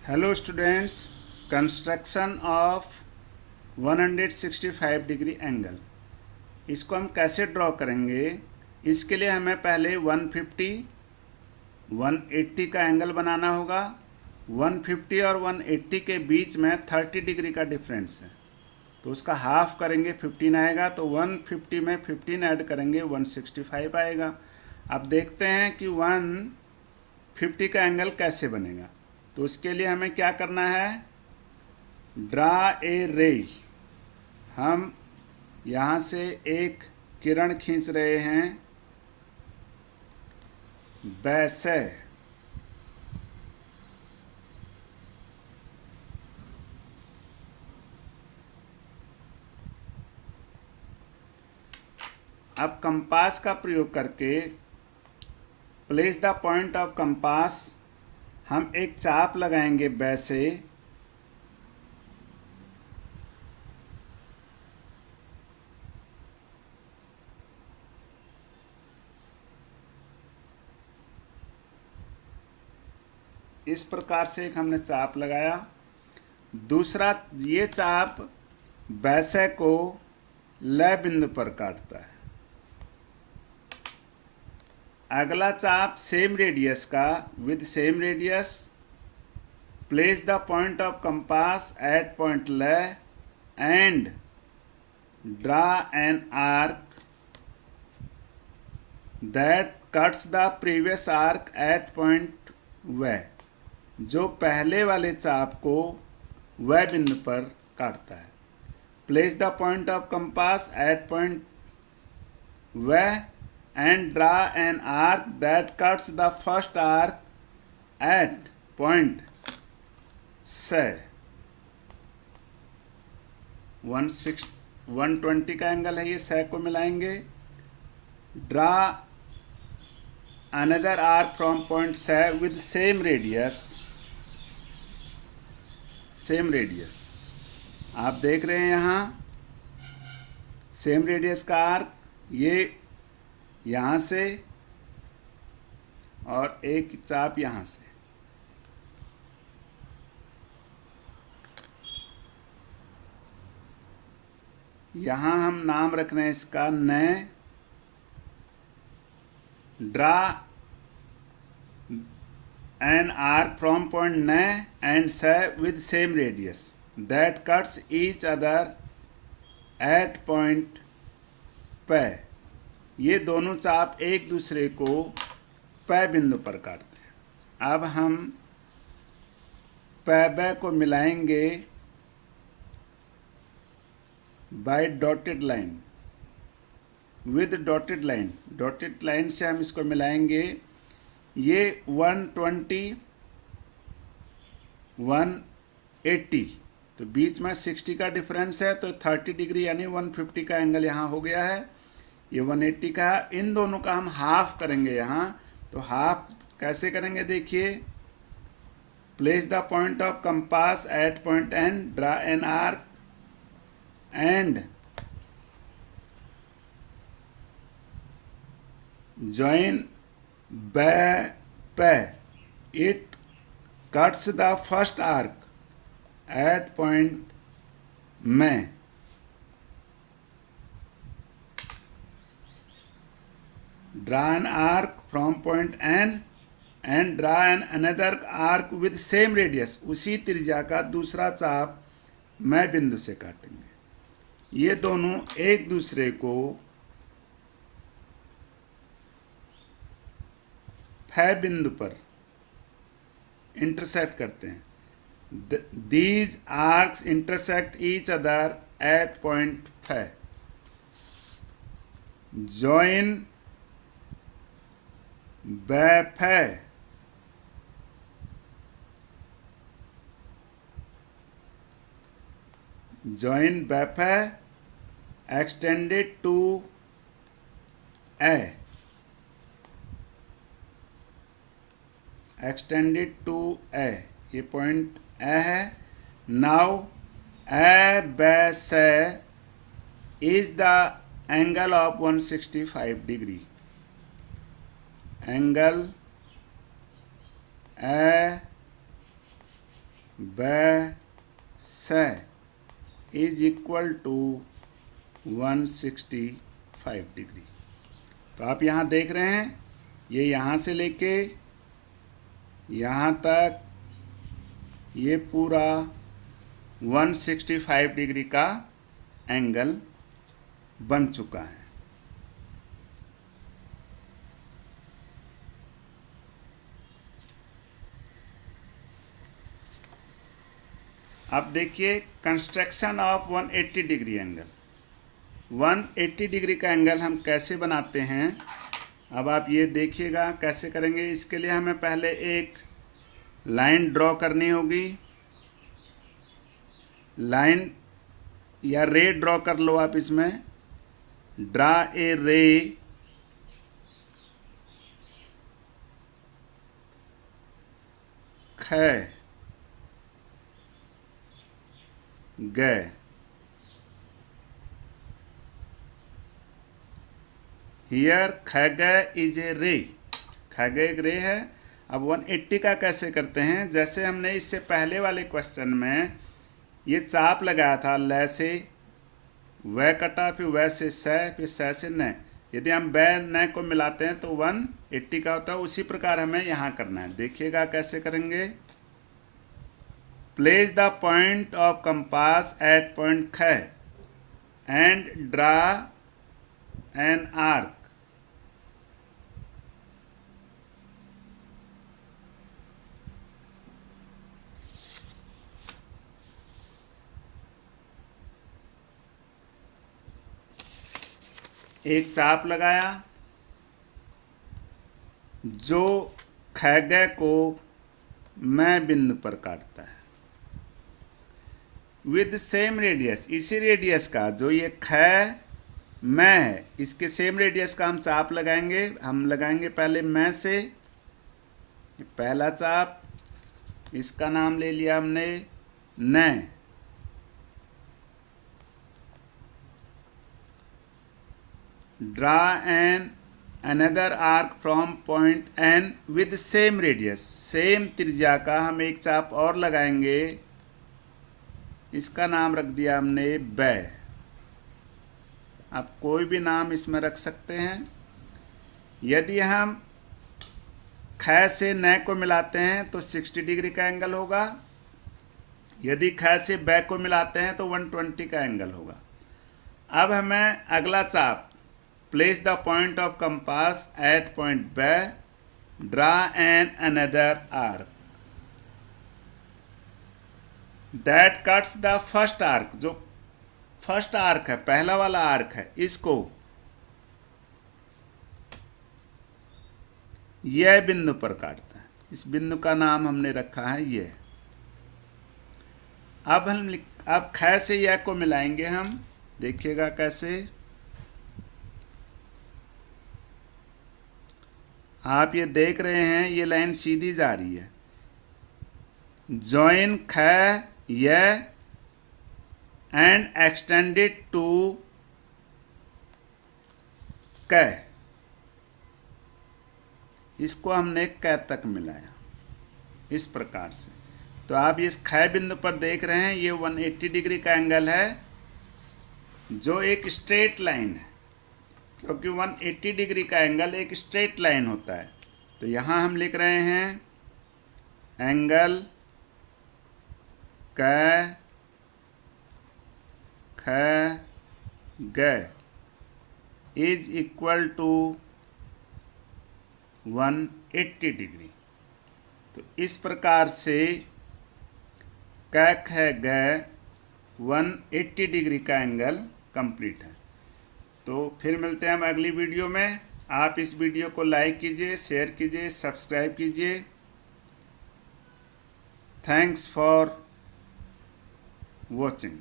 Hello students, construction of 165 degree angle इसको हम कैसे ड्रॉ करेंगे। इसके लिए हमें पहले 150 180 का एंगल बनाना होगा। 150 और 180 के बीच में 30 डिग्री का डिफरेंस है, तो उसका हाफ करेंगे 15 आएगा। तो 150 में 15 ऐड करेंगे 165 आएगा। अब देखते हैं कि 150 का एंगल कैसे बनेगा। तो उसके लिए हमें क्या करना है, ड्रा ए रे। हम यहाँ से एक किरण खींच रहे हैं वैसे अब कंपास का प्रयोग करके place the point of compass हम एक चाप लगाएंगे वैसे। इस प्रकार से एक हमने चाप लगाया। दूसरा, ये चाप वैसे को लय बिंदु पर काटता है। अगला चाप सेम रेडियस का with same radius, place the point of compass at point लय and draw an arc that cuts the previous arc at point वह, जो पहले वाले चाप को वह बिंदु पर काटता है। Place the point of compass at point वह and draw an arc that cuts the first arc at point से। 120 का एंगल है, ये से को मिलाएंगे। Draw another arc from point से विद सेम रेडियस। आप देख रहे हैं यहाँ सेम रेडियस का आर्क, ये यहाँ से और एक चाप यहाँ से। यहाँ हम नाम रख रहे हैं इसका नए। Draw an arc from point N and S with same radius that cuts each other at point P। ये दोनों चाप एक दूसरे को P बिंदु पर काटते हैं। अब हम P को मिलाएंगे by dotted line, with dotted line. Dotted line से हम इसको मिलाएंगे। ये 120 180, तो बीच में 60 का डिफरेंस है, तो 30 डिग्री यानी 150 का एंगल यहाँ हो गया है। ये 180 का है। इन दोनों का हम हाफ करेंगे यहाँ। तो हाफ कैसे करेंगे, देखिए। Place the point of compass at point N, draw an arc and join P. It cuts the first arc at point M. Draw an arc from point N and draw another arc with same radius। उसी त्रिज्या का दूसरा चाप M बिंदु से काटेंगे। ये दोनों एक दूसरे को F बिंदु पर इंटरसेक्ट करते हैं। These arcs intersect each other at point F। Join F extended to A। Extended to A, ये पॉइंट ए है। Now A B C is the angle of 165 degree. Angle A ब स is equal to 165 degree. तो आप यहाँ देख रहे हैं, ये यहाँ से लेके यहाँ तक ये पूरा 165 डिग्री का एंगल बन चुका है। अब देखिए construction of 180 degree angle. 180 degree का एंगल हम कैसे बनाते हैं, अब आप ये देखिएगा कैसे करेंगे। इसके लिए हमें पहले एक लाइन ड्रॉ करनी होगी। लाइन या रे ड्रॉ कर लो आप इसमें। ड्रा ए रे ख ग। हियर खग इज ए रे, खग एक रे है। अब 180 का कैसे करते हैं, जैसे हमने इससे पहले वाले क्वेश्चन में ये चाप लगाया था, ल से वह कटा, फिर वह से स, फिर स से न। यदि हम ब न को मिलाते हैं तो 180 का होता है। उसी प्रकार हमें यहाँ करना है। देखिएगा कैसे करेंगे। Place the point of compass at point ख एंड ड्रा एन आर्क। एक चाप लगाया जो खग को मैं बिंदु पर काटता है विद सेम रेडियस। इसी रेडियस का जो ये ख मैं है, इसके सेम रेडियस का हम चाप लगाएंगे। हम लगाएंगे पहले मैं से, पहला चाप, इसका नाम ले लिया हमने न। Draw an another arc from point N with same radius. Same त्रिज्या का हम एक चाप और लगाएंगे, इसका नाम रख दिया हमने ब। आप कोई भी नाम इसमें रख सकते हैं। यदि हम ख से न को मिलाते हैं तो 60 डिग्री का एंगल होगा। यदि ख से ब को मिलाते हैं तो 120 का एंगल होगा। अब हमें अगला चाप, place the point of compass at point ब, draw an another arc that cuts the first arc. जो फर्स्ट आर्क है, पहला वाला आर्क है, इसको यह बिंदु पर काटता है। इस बिंदु का नाम हमने रखा है यह। अब ख से यह को मिलाएंगे हम। देखिएगा कैसे। आप ये देख रहे हैं, ये लाइन सीधी जा रही है। जॉइन ख यह एंड एक्सटेंडेड टू क। इसको हमने क तक मिलाया इस प्रकार से। तो आप इस ख बिंदु पर देख रहे हैं, ये 180 डिग्री का एंगल है जो एक स्ट्रेट लाइन है, क्योंकि 180 डिग्री का एंगल एक स्ट्रेट लाइन होता है। तो यहाँ हम लिख रहे हैं एंगल क ख ग इज इक्वल टू 180 डिग्री। तो इस प्रकार से क ख ग 180 डिग्री का एंगल कंप्लीट है। तो फिर मिलते हैं हम अगली वीडियो में। आप इस वीडियो को लाइक कीजिए, शेयर कीजिए, सब्सक्राइब कीजिए। Thanks for watching.